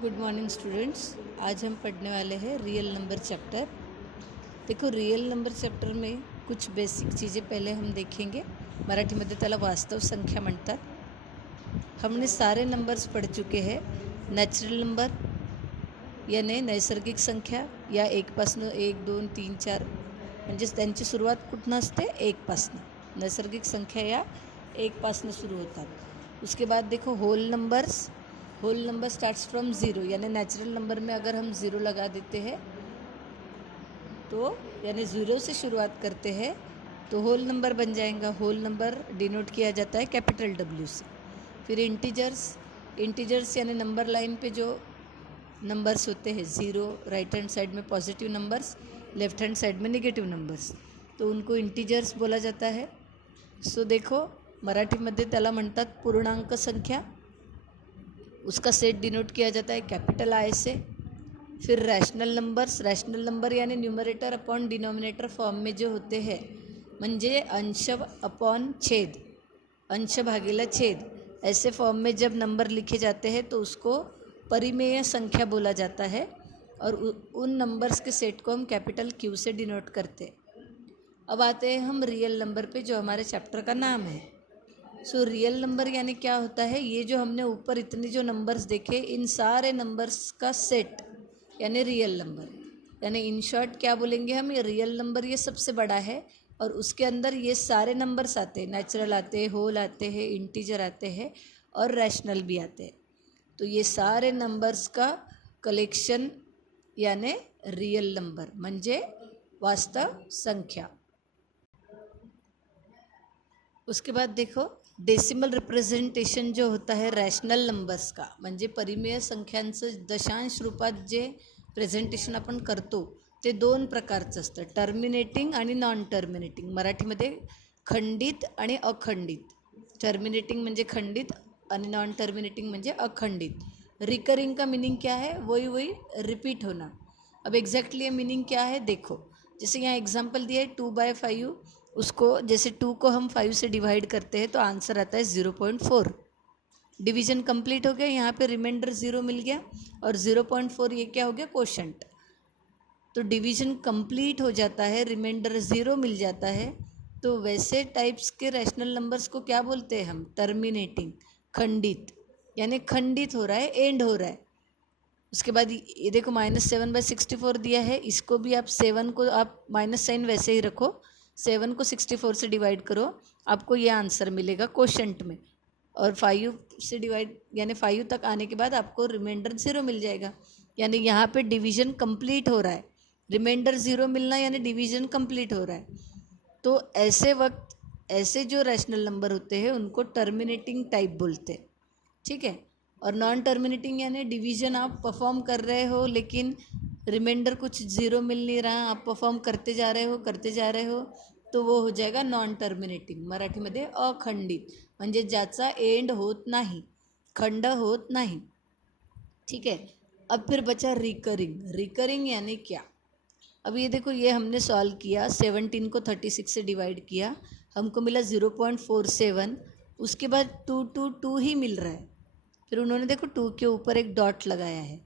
Good morning students. आज हम पढ़ने वाले हैं रियल नंबर चैप्टर। देखो, रियल नंबर चॅप्टर में कुछ बेसिक चीज़ें पहले हम देखेंगे। मराठीमध्ये त्याला वास्तव संख्या म्हणतात। हमने सारे नंबर्स पढ़ चुके हैं। नॅचरल नंबर यानी नैसर्गिक संख्या या एकपासनं 1, 2, 3, 4 म्हणजे त्यांची सुरुवात कुठनं असते? एकपासनं। नैसर्गिक संख्या या एकपासनं सुरू होतात। उसके बाद देखो whole numbers. Whole number starts from zero, यानी नेचुरल नंबर में अगर हम ज़ीरो लगा देते हैं तो यानी ज़ीरो से शुरुआत करते हैं तो होल नंबर बन जाएगा। होल नंबर डिनोट किया जाता है कैपिटल W से। फिर इंटीजर्स यानी नंबर लाइन पे जो नंबर्स होते हैं, ज़ीरो राइट हैंड साइड में positive numbers, left hand side में नेगेटिव नंबर्स, तो उनको इंटीजर्स बोला जाता है। सो देखो, मराठीमध्ये त्याला म्हणतात पूर्णांक संख्या। उसका सेट डिनोट किया जाता है कैपिटल I से। फिर रैशनल नंबर यानी न्यूमरेटर अपॉन डिनोमिनेटर फॉर्म में जो होते हैं, म्हणजे अंश अपॉन छेद, अंश भागीला छेद, ऐसे फॉर्म में जब नंबर लिखे जाते हैं तो उसको परिमेय संख्या बोला जाता है। और उन नंबर्स के सेट को हम कैपिटल Q से डिनोट करते हैं। अब आते हैं हम रियल नंबर पे, जो हमारे चैप्टर का नाम है। सो रियल नंबर यानी क्या होता है? ये जो हमने ऊपर इतने जो नंबर्स देखे, इन सारे नंबर्स का सेट यानी रियल नंबर। यानी इन शॉर्ट क्या बोलेंगे हम? ये रियल नंबर ये सबसे बड़ा है और उसके अंदर ये सारे नंबर्स आते हैं। नेचुरल आते हैं, होल आते हैं, इंटीजर आते हैं और रैशनल भी आते हैं। तो ये सारे नंबर्स का कलेक्शन यानी रियल नंबर म्हणजे वास्तव संख्या। उसके बाद देखो, डेसिमल रिप्रेझेंटेशन जो होता है रॅशनल नंबर्स का, म्हणजे परिमेय संख्यांचं दशांश रूपात जे प्रेझेंटेशन आपण करतो ते दोन प्रकारचं असतं, टर्मिनेटिंग आणि नॉन टर्मिनेटिंग। मराठीमध्ये खंडित आणि अखंडित। टर्मिनेटिंग म्हणजे खंडित आणि नॉन टर्मिनेटिंग म्हणजे अखंडित। रिकरिंग का मीनिंग क्या है? वही रिपीट होना। अब एग्जैक्टली ये मीनिंग क्या है देखो, जैसे यहाँ एग्जाम्पल दिया है 2/5, उसको जैसे 2 को हम 5 से डिवाइड करते हैं तो आंसर आता है 0.4। डिवीजन कंप्लीट हो गया, यहाँ पे रिमाइंडर 0 मिल गया और 0.4 ये क्या हो गया? क्वोशंट। तो डिवीजन कंप्लीट हो जाता है, रिमाइंडर 0 मिल जाता है। तो वैसे टाइप्स के रैशनल नंबर्स को क्या बोलते हैं हम? टर्मिनेटिंग, खंडित, यानी खंडित हो रहा है, एंड हो रहा है। उसके बाद ये देखो -7/64 दिया है, इसको भी आप 7 को आप माइनस साइन वैसे ही रखो, 7 को 64 से डिवाइड करो, आपको ये आंसर मिलेगा क्वोशंट में। और 5 से डिवाइड यानी 5 तक आने के बाद आपको रिमाइंडर 0 मिल जाएगा, यानी यहाँ पे डिवीजन कंप्लीट हो रहा है। रिमाइंडर 0 मिलना यानी डिवीजन कंप्लीट हो रहा है। तो ऐसे वक्त ऐसे जो रैशनल नंबर होते हैं उनको टर्मिनेटिंग टाइप बोलते हैं, ठीक है। और नॉन टर्मिनेटिंग यानी डिवीजन आप परफॉर्म कर रहे हो लेकिन रिमाइंडर कुछ 0 मिल नहीं रहा, आप परफॉर्म करते जा रहे हो, तो वो हो जाएगा नॉन टर्मिनेटिंग। मराठीमध्ये अखंडित, म्हणजे ज्याचा एंड होत नाही, खंड होत नाही, ठीक है। अब फिर बचा रिकरिंग यानी क्या? अब ये देखो, ये हमने सॉल्व किया, 17 को 36 से डिवाइड किया, हमको मिला 0.47। उसके बाद 2 ही मिल रहा है। फिर उन्होंने देखो 2 के ऊपर एक डॉट लगाया है।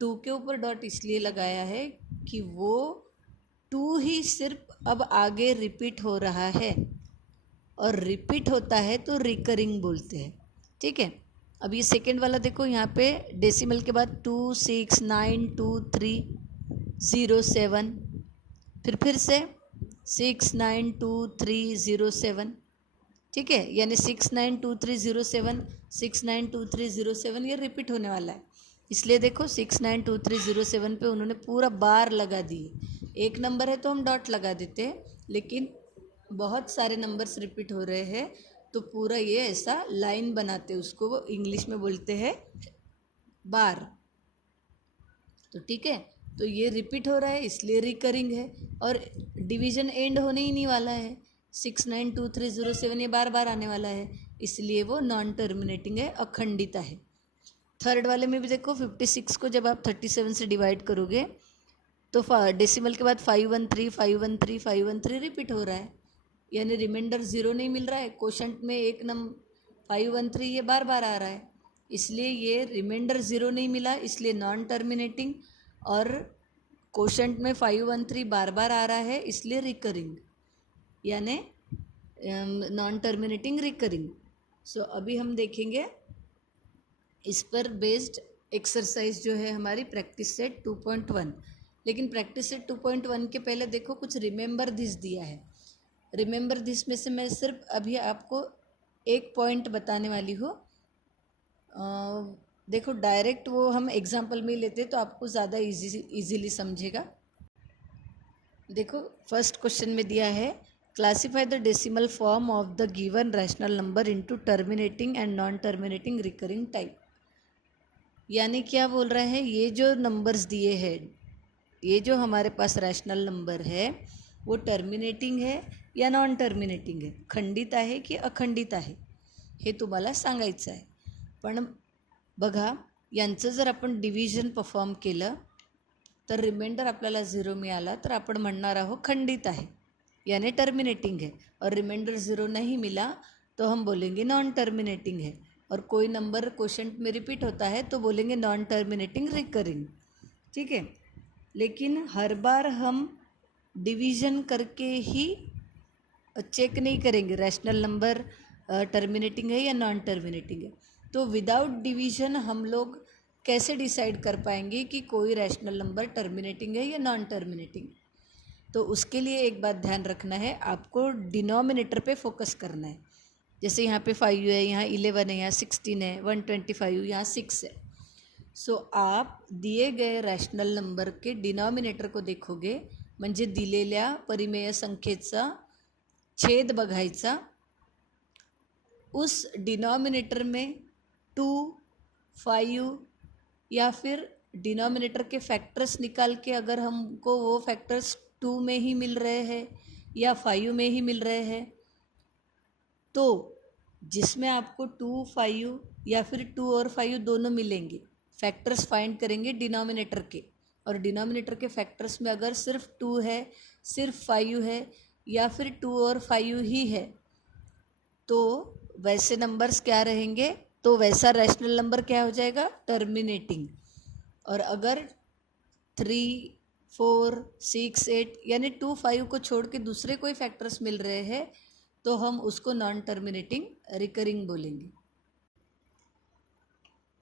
2 के ऊपर डॉट इसलिए लगाया है कि वो 2 ही सिर्फ अब आगे रिपीट हो रहा है, और रिपीट होता है तो रिकरिंग बोलते हैं, ठीक है। अब ये सेकेंड वाला देखो, यहाँ पे डेसिमल के बाद 2 6 9 2 3 0 7, फिर से 6 9 2 3 0 7, ठीक है। यानी 6 9 2 3 0 7, 6 9 2 3 0 7 ये रिपीट होने वाला है। इसलिए देखो 6 9 2 3 0 7 पे उन्होंने पूरा बार लगा दिए। एक नंबर है तो हम डॉट लगा देते हैं, लेकिन बहुत सारे नंबर्स रिपीट हो रहे हैं तो पूरा ये ऐसा लाइन बनाते हैं, उसको वो इंग्लिश में बोलते हैं बार। तो ठीक है, तो ये रिपीट हो रहा है इसलिए रिकरिंग है, और डिवीजन एंड होने ही नहीं वाला है। 6 9 2 3 0 7 ये बार बार आने वाला है, इसलिए वो नॉन टर्मिनेटिंग है, अखंडित है। थर्ड वाले में भी देखो, 56 को जब आप 37 से डिवाइड करोगे तो डेसिमल के बाद 513 513 513 रिपीट हो रहा है, यानी रिमाइंडर 0 नहीं मिल रहा है। क्वोशंट में एक 513 ये बार बार आ रहा है, इसलिए ये रिमाइंडर ज़ीरो नहीं मिला, इसलिए नॉन टर्मिनेटिंग। और क्वोशंट में 513 बार बार आ रहा है, इसलिए रिकरिंग, यानी नॉन टर्मिनेटिंग रिकरिंग। सो अभी हम देखेंगे इस पर बेस्ड एक्सरसाइज जो है हमारी प्रैक्टिस सेट 2.1। लेकिन प्रैक्टिस सेट 2.1 के पहले देखो कुछ रिमेंबर दिस दिया है। रिमेंबर दिस में से मैं सिर्फ अभी आपको एक पॉइंट बताने वाली हूँ। देखो डायरेक्ट वो हम एग्जाम्पल में लेते तो आपको ज़्यादा इजीली समझेगा। देखो फर्स्ट क्वेश्चन में दिया है classify the decimal form of the given rational number into terminating and non terminating recurring type. यानी क्या बोल रहा है, ये जो नंबर्स दिए हैं, ये जो हमारे पास रैशनल नंबर है वो टर्मिनेटिंग है या नॉन टर्मिनेटिंग आहे, खंडित आहे की अखंडित आहे, हे तुम्हाला सांगायचं आहे। पण बघा यांचं जर आपण डिव्हिजन परफॉर्म केलं तर रिमाइंडर आपल्याला 0 मिळाला तर आपण म्हणणार आहोत खंडित आहे यानी टर्मिनेटिंग है। और रिमाइंडर 0 नहीं मिला तो हम बोलेंगे नॉन टर्मिनेटिंग है। और कोई नंबर क्वोशंट में रिपीट होता है तो बोलेंगे नॉन टर्मिनेटिंग रिकरिंग। ठीक है, लेकिन हर बार हम डिवीज़न करके ही चेक नहीं करेंगे रैशनल नंबर टर्मिनेटिंग है या नॉन टर्मिनेटिंग है। तो विदाउट डिवीज़न हम लोग कैसे डिसाइड कर पाएंगे कि कोई रैशनल नंबर टर्मिनेटिंग है या नॉन टर्मिनेटिंग। तो उसके लिए एक बात ध्यान रखना है, आपको डिनोमिनेटर पे फोकस करना है। जैसे यहाँ पे 5 है, यहाँ 11 है, यहाँ 16 है, 125, यहाँ 6 है। सो आप दिए गए रॅशनल नंबर के डिनॉमिनेटर को देखोगे, म्हणजे दिलेल्या परिमेय संख्येचा छेद बघायचा, उस डिनॉमिनेटर में 2, 5 या फिर डिनोमिनेटर के फैक्टर्स निकाल के अगर हमको वो फैक्टर्स 2 में ही मिल रहे हैं या 5 में ही मिल रहे हैं, तो जिसमें आपको 2, 5 या फिर 2 और 5 दोनों मिलेंगे, फैक्टर्स फाइंड करेंगे डिनोमिनेटर के। और डिनोमिनेटर के फैक्टर्स में अगर सिर्फ 2 है, सिर्फ 5 है या फिर 2 और 5 ही है, तो वैसे नंबर्स क्या रहेंगे, तो वैसा रैशनल नंबर क्या हो जाएगा, टर्मिनेटिंग। और अगर 3, 4, 6, 8 यानी 2, 5 को छोड़ के दूसरे कोई फैक्टर्स मिल रहे हैं तो हम उसको नॉन टर्मिनेटिंग रिकरिंग बोलेंगे।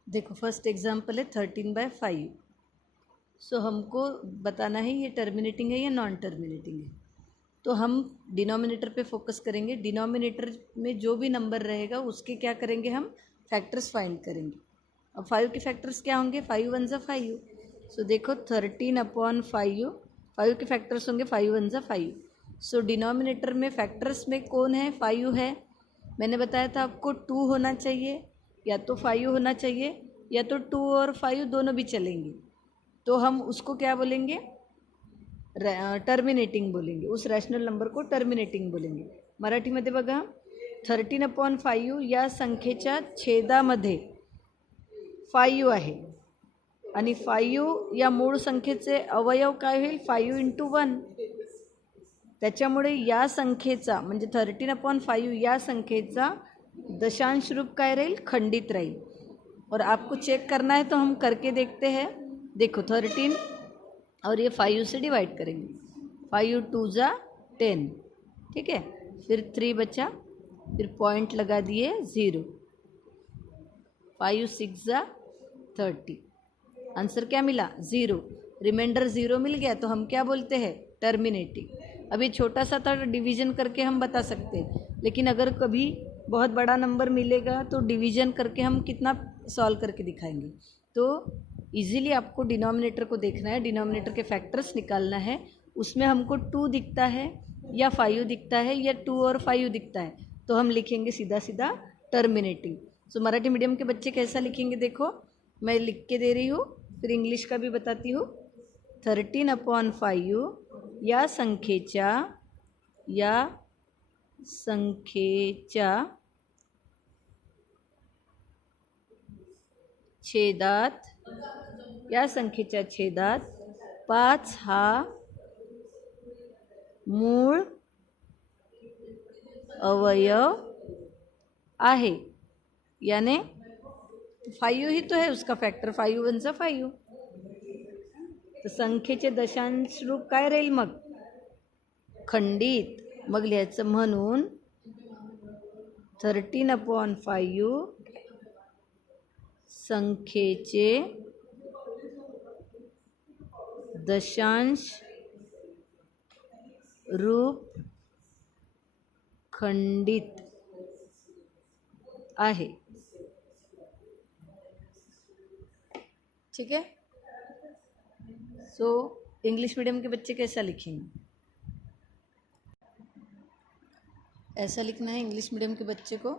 देखो फर्स्ट एग्जांपल है 13/5। सो हमको बताना है ये टर्मिनेटिंग है या नॉन टर्मिनेटिंग है। तो हम डिनोमिनेटर पे फोकस करेंगे, डिनोमिनेटर में जो भी नंबर रहेगा उसके क्या करेंगे, हम फैक्टर्स फाइंड करेंगे। अब 5 के फैक्टर्स क्या होंगे, 5 1 जा 5। सो देखो 13/5, 5 के फैक्टर्स होंगे 5 1 जा 5। सो डिनोमिनेटर में फैक्टर्स में कौन है, 5 है। मैंने बताया था आपको 2 होना चाहिए, या तो 5 होना चाहिए, या तो 2 और 5 दोनों भी चलेंगे। तो हम उसको क्या बोलेंगे, टर्मिनेटिंग बोलेंगे, उस रॅशनल नंबर को टर्मिनेटिंग बोलेंगे। मराठीमध्ये बघा 13/5 या संख्येच्या छेदामध्ये 5 आहे आणि 5 या मूळ संख्येचे अवयव काय होईल, 5 × 1। त्याच्यामुळे या संख्येचा म्हणजे 13/5 या संख्येचा दशांश रूप काय राहील, खंडित राहील। और आपको चेक करना है तो हम करके देखते हैं। देखो 13 और ये 5 से डिवाइड करेंगे, 5 2 जा 10, ठीक है। फिर 3 बचा, फिर पॉइंट लगा दिए 0, 5 6 जा 30। आंसर क्या मिला, 0। रिमाइंडर 0 मिल गया तो हम क्या बोलते हैं, टर्मिनेटिंग। अभी छोटा सा था डिवीज़न करके हम बता सकते हैं, लेकिन अगर कभी बहुत बड़ा नंबर मिलेगा तो डिवीज़न करके हम कितना सॉल्व करके दिखाएंगे। तो इजीली आपको डिनोमिनेटर को देखना है, डिनोमिनेटर के फैक्टर्स निकालना है। उसमें हमको 2 दिखता है या 5 दिखता है या 2 और 5 दिखता है, तो हम लिखेंगे सीधा सीधा टर्मिनेटिंग। सो मराठी मीडियम के बच्चे कैसा लिखेंगे, देखो मैं लिख के दे रही हूँ, फिर इंग्लिश का भी बताती हूँ। 13/5 या संख्येच्या छेदात 5 हा मूळ अवयव आहे, याने फाइव ही तो है उसका फॅक्टर, 5 × 1 = 5. तर संख्येचे दशांश रूप काय राहील मग? खंडित. मग लिहायचं म्हणून 13/5 संख्येचे दशांश रूप खंडित आहे. ठीक है. सो इंग्लिश मीडियम के बच्चे कैसा लिखेंगे? ऐसा लिखना है इंग्लिश मीडियम के बच्चे को,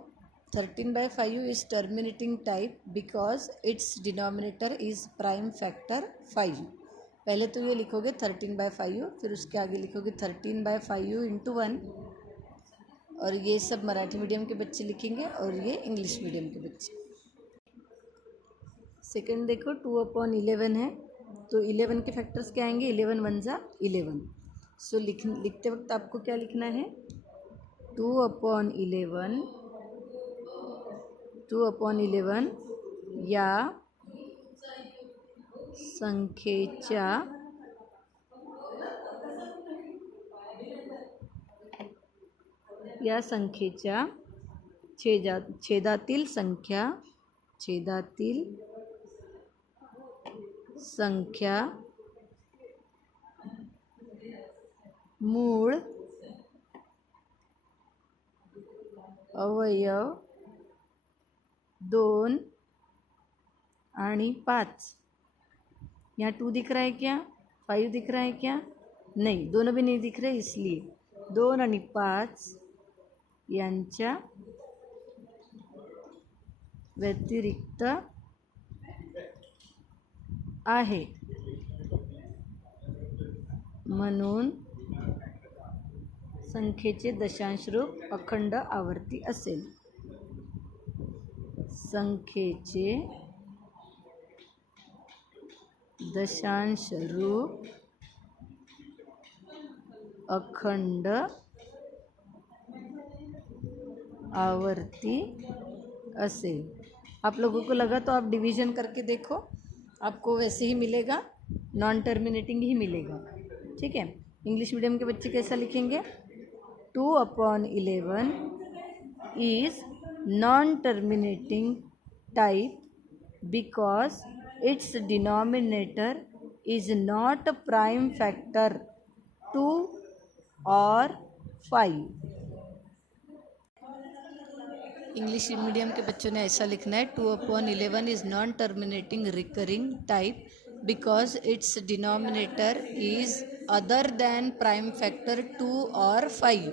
13/5 is terminating type because it's denominator is prime factor 5. पहले तो ये लिखोगे 13/5, फिर उसके आगे लिखोगे 13/5 × 1, और ये सब मराठी मीडियम के बच्चे लिखेंगे और ये इंग्लिश मीडियम के बच्चे. सेकंड देखो 2/11 है, तो 11 के फैक्टर्स क्या आएंगे? 11 × 1 = 11. सो लिखते वक्त आपको क्या लिखना है? 2/11 या संख्येच्या छेदातील संख्या मूळ अवयव 2 आणि 5. यहाँ 2 दिख रहा है क्या? 5 दिख रहा है क्या? नहीं, दोनों भी नहीं दिख रहे, इसलिए 2 आणि 5 यांच्या व्यतिरिक्त आहे, म्हणून संख्येचे दशांश रूप अखंड आवर्ती असेल. संख्येचे दशांश रूप अखंड आवर्ती असेल. आप लोगों को लगा तो आप डिवीजन करके देखो, आपको वैसे ही मिलेगा, नॉन टर्मिनेटिंग ही मिलेगा. ठीक है. इंग्लिश मीडियम के बच्चे कैसा लिखेंगे? 2/11 is non-terminating type because its denominator is not a prime factor 2 or 5. English medium के बच्चों ने ऐसा लिखना है, 2/11 is non terminating recurring type because it's denominator is other than prime factor 2 और 5.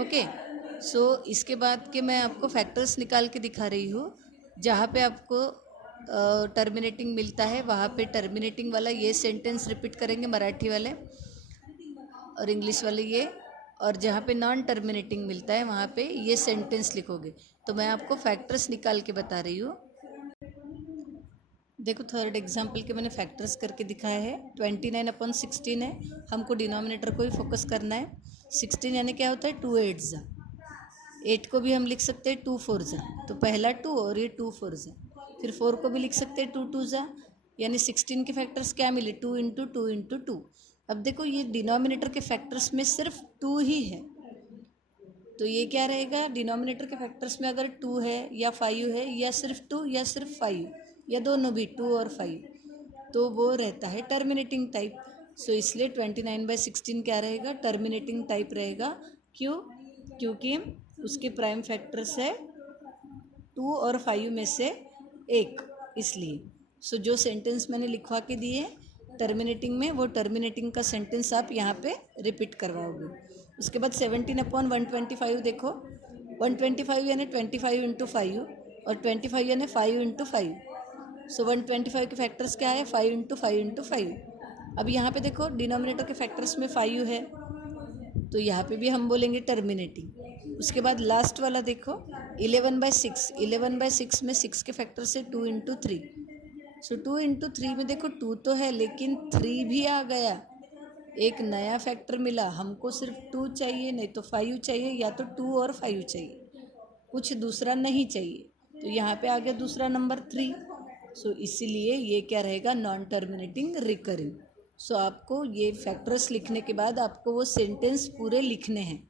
ओके. सो इसके बाद के मैं आपको फैक्टर्स निकाल के दिखा रही हूँ. जहाँ पे आपको टर्मिनेटिंग मिलता है वहाँ पे टर्मिनेटिंग वाला ये सेंटेंस रिपीट करेंगे मराठी वाले, और इंग्लिश वाले ये, और जहाँ पे नॉन टर्मिनेटिंग मिलता है वहाँ पे ये सेंटेंस लिखोगे. तो मैं आपको फैक्टर्स निकाल के बता रही हूँ. देखो थर्ड एग्जाम्पल के मैंने फैक्टर्स करके दिखाया है. 29/16 है, हमको डिनोमिनेटर को ही फोकस करना है. 16 यानी क्या होता है? 2 8 ज़ा. 8 को भी हम लिख सकते हैं 2 4 ज़ा, तो पहला 2 और ये 2 4 ज़ा. फिर 4 को भी लिख सकते हैं 2 2 ज़ा, यानी 16 के फैक्टर्स क्या मिले? 2 × 2 × 2. अब देखो ये डिनोमिनेटर के फैक्टर्स में सिर्फ 2 ही है, तो ये क्या रहेगा? डिनोमिनेटर के फैक्टर्स में अगर 2 है या 5 है, या सिर्फ 2 या सिर्फ 5, या दोनों भी 2 और 5, तो वो रहता है टर्मिनेटिंग टाइप. सो इसलिए 29/16 क्या रहेगा? टर्मिनेटिंग टाइप रहेगा. क्यों? क्योंकि उसके प्राइम फैक्टर्स है 2 और 5 में से एक, इसलिए. सो जो सेंटेंस मैंने लिखवा के दिए टर्मिनेटिंग में, वो टर्मिनेटिंग का सेंटेंस आप यहाँ पे रिपीट करवाओगे. उसके बाद 17/125 देखो, 125 यानी 25 × 5 और 25 यानी 5 × 5. सो 125 के फैक्टर्स क्या है? 5 × 5 × 5. अब यहाँ पे देखो डिनोमिनेटर के फैक्टर्स में 5 है, तो यहाँ पे भी हम बोलेंगे टर्मिनेटिंग. उसके बाद लास्ट वाला देखो 11/6. 11/6 में 6 के फैक्टर से 2 × 3. सो 2 × 3 में देखो 2 तो है, लेकिन 3 भी आ गया, एक नया फैक्टर मिला. हमको सिर्फ 2 चाहिए, नहीं तो 5 चाहिए, या तो 2 और 5 चाहिए, कुछ दूसरा नहीं चाहिए. तो यहाँ पे आ गया दूसरा नंबर 3। सो इसीलिए ये क्या रहेगा, नॉन टर्मिनेटिंग रिकरिंग। सो आपको ये फैक्टर्स लिखने के बाद आपको वो सेंटेंस पूरे लिखने हैं।